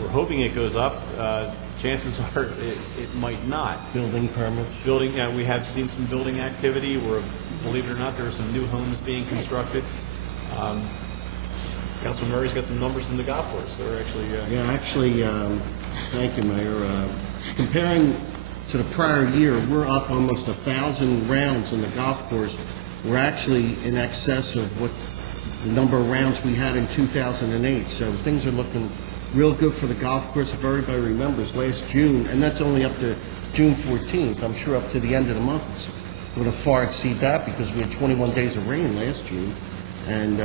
we're hoping it goes up. Chances are it might not. Building permits? Building, yeah, we have seen some building activity where, believe it or not, there are some new homes being constructed. Councilman Murray's got some numbers from the golf course. They're actually... Yeah, actually, thank you, Mayor. Comparing to the prior year, we're up almost 1,000 rounds in the golf course. We're actually in excess of what the number of rounds we had in 2008. So things are looking real good for the golf course. If everybody remembers, last June, and that's only up to June 14th, I'm sure up to the end of the month, it's going to far exceed that because we had 21 days of rain last June. And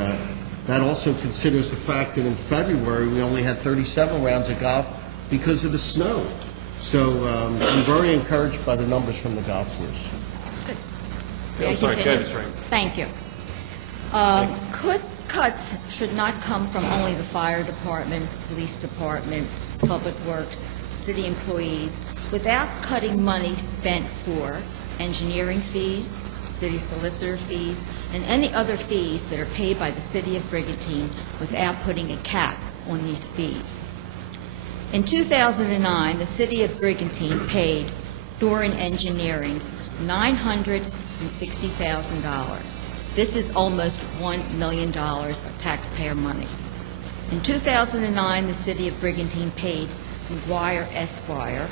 that also considers the fact that in February we only had 37 rounds of golf because of the snow. So I'm very encouraged by the numbers from the golf course. Good. I'm sorry, go ahead, Mr. Rankin. Thank you. Cuts should not come from only the fire department, police department, public works, city employees, without cutting money spent for engineering fees, city solicitor fees, and any other fees that are paid by the city of Brigantine without putting a cap on these fees. In 2009, the city of Brigantine paid Doran Engineering $960,000. This is almost $1 million of taxpayer money. In 2009, the city of Brigantine paid McGuire Esquire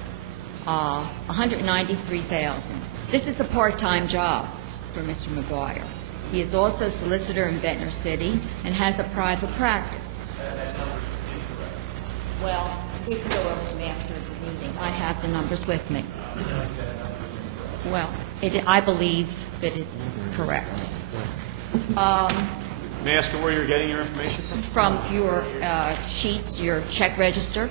$193,000. This is a part-time job for Mr. McGuire. He is also solicitor in Ventnor City and has a private practice. Well, we can go over them after the meeting. I have the numbers with me. Well, I believe that it's correct. May I ask you where you're getting your information from? From your sheets, your check register.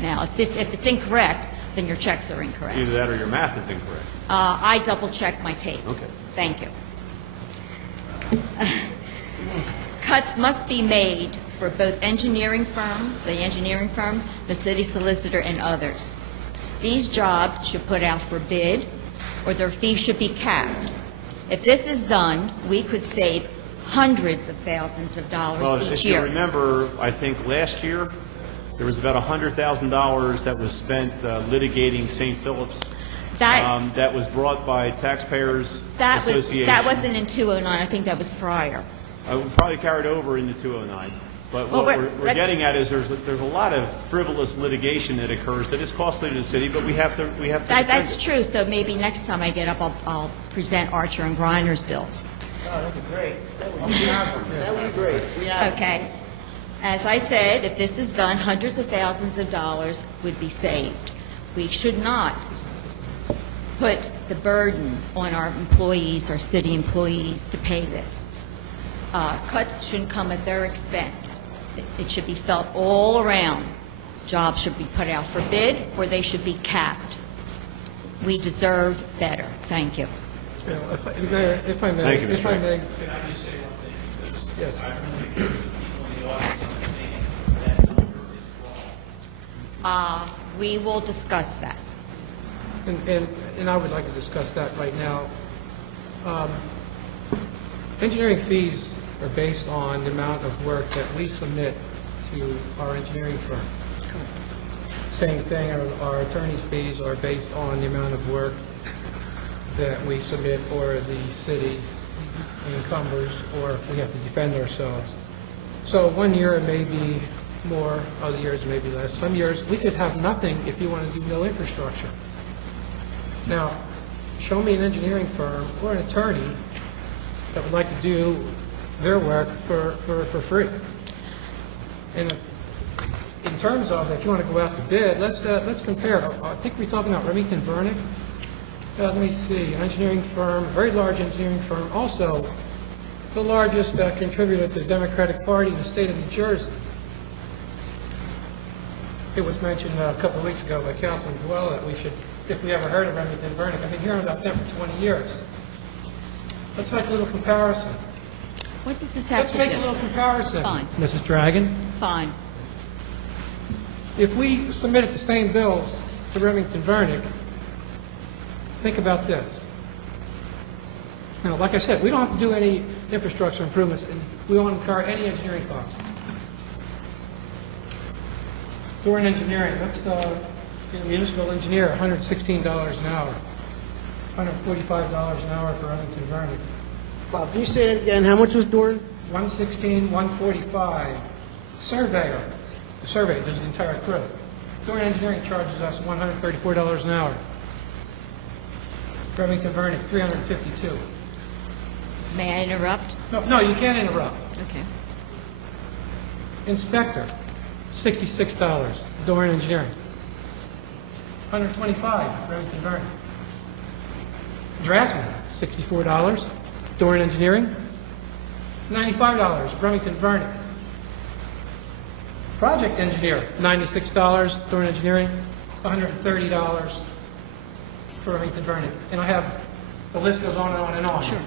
Now, if it's incorrect, then your checks are incorrect. Either that or your math is incorrect. I double-check my tapes. Okay. Thank you. Cuts must be made for both the engineering firm, the city solicitor, and others. These jobs should put out for bid, or their fees should be capped. If this is done, we could save hundreds of thousands of dollars each year. If you remember, I think last year, there was about $100,000 that was spent litigating St. Philip's. That was brought by Taxpayers Association. That wasn't in 2009. I think that was prior. We probably carried over into 2009. But what we're getting at is there's a lot of frivolous litigation that occurs that is costly to the city, but we have to That's true. So maybe next time I get up, I'll present Archer and Griner's bills. Oh, that'd be great. That would be great. Okay. As I said, if this is done, hundreds of thousands of dollars would be saved. We should not put the burden on our employees, our city employees, to pay this. Cuts shouldn't come at their expense. It should be felt all around. Jobs should be put out for bid, or they should be capped. We deserve better. Thank you. If I may. Thank you, Mr. If I may. Yes. We will discuss that. And I would like to discuss that right now. Engineering fees are based on the amount of work that we submit to our engineering firm. Same thing, our attorney's fees are based on the amount of work that we submit or the city encumbers or if we have to defend ourselves. So one year it may be more, other years it may be less. Some years we could have nothing if you want to do no infrastructure. Now, show me an engineering firm or an attorney that would like to do their work for free. And in terms of if you want to go out to bid, let's compare. I think we're talking about Remington Vernick. Let me see, an engineering firm, a very large engineering firm, also the largest contributor to the Democratic Party in the state of New Jersey. It was mentioned a couple of weeks ago by Councilman Dwell that we should, if we ever heard of Remington Vernick, I've been hearing about them for 20 years. Let's make a little comparison. What does this have to do? Let's make a little comparison, Fine. Mrs. Dragon. Fine. If we submitted the same bills to Remington Vernick, think about this. Now, like I said, we don't have to do any infrastructure improvements, and we don't incur any engineering costs. Door and engineering, that's the municipal engineer, $116 an hour. $145 an hour for Remington Vernon. Bob, can you say that again? How much was Doran? 116, 145. Surveyor, the survey does the entire crew. Door and engineering charges us $134 an hour. Remington Vernon, $352. May I interrupt? No, you can't interrupt. Okay. Inspector, $66. Door and engineering. $125. Remington Vernon. Draftsman, $64. Door and engineering. $95. Remington Vernon. Project engineer, $96. Door and engineering. $130 for Remington Vernon. And I have, the list goes on and on and on. Sure.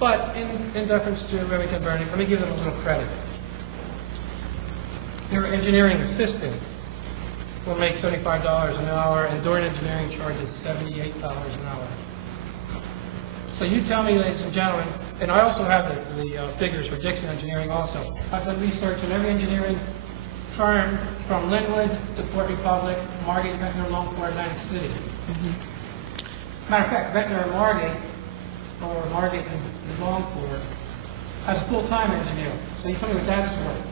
But in deference to Remington Vernon, let me give them a little credit. Their engineering assistant will make $75 an hour, and Door and engineering charges $78 an hour. So you tell me, ladies and gentlemen, and I also have the figures for Dixon Engineering also. I've done research in every engineering firm from Linwood to Port Republic, Margate, Ventnor, Longport, Atlantic City. Matter of fact, Ventnor and Margate, or Margate and Longport, has a full-time engineer. So you tell me what that's worth.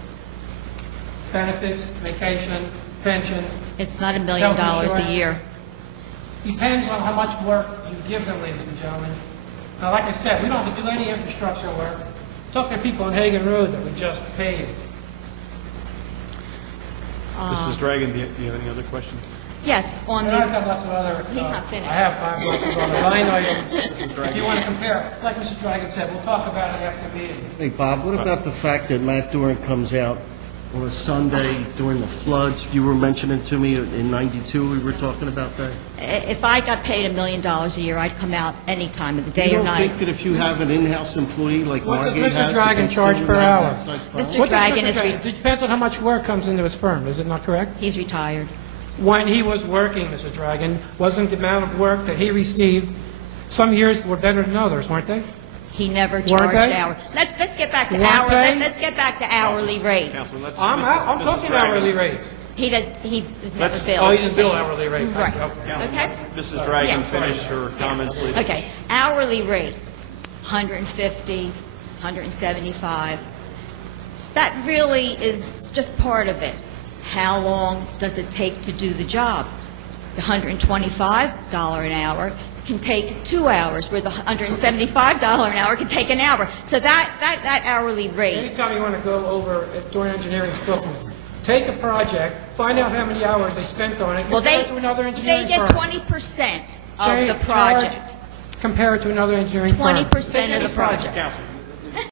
Benefits, vacation, pension. It's not $1 million a year. Depends on how much work you give them, ladies and gentlemen. Now, like I said, we don't have to do any infrastructure work. Talk to people on Hagen Road that we just paved. Mrs. Dragon, do you have any other questions? Yes, on And I've got lots of other... He's not finished. I have lots of other line items. If you want to compare, like Mr. Dragon said, we'll talk about it after the meeting. Hey, Bob, what about the fact that Matt Doran comes out on a Sunday during the floods? You were mentioning to me in '92, we were talking about that. If I got paid $1 million a year, I'd come out any time of the day You or don't night. think that if you have an in-house employee like What does Margate Mr. has... Dragon that's charge doing per that hour? outside firm? Mr. What does Dragon Mr. is Dragon- It depends on how much work comes into his firm, is it not correct? He's retired. When he was working, Mrs. Dragon, wasn't the amount of work that he received, some years were better than others, weren't they? He never Weren't charged they? hour. Let's get back to Weren't they? let's get back to hourly rate. Councilman, let's... I'm talking Dragon. hourly rates. He was never Let's- billed. Oh, he didn't bill hourly rate. I Right. see, okay. Okay? Mrs. Dragon, Yeah. finish her comments, please. Okay, hourly rate, 150, 175. That really is just part of it. How long does it take to do the job? The $125 an hour can take 2 hours, where the $175 an hour can take an hour. So that hourly rate, Anytime you want to go over Doran Engineering's book, take a project, find out how many hours they spent on it, well, compare it to another they engineering get firm. 20% of Charge- the project. Compare it to another engineering firm. 20% of the project. Councilman,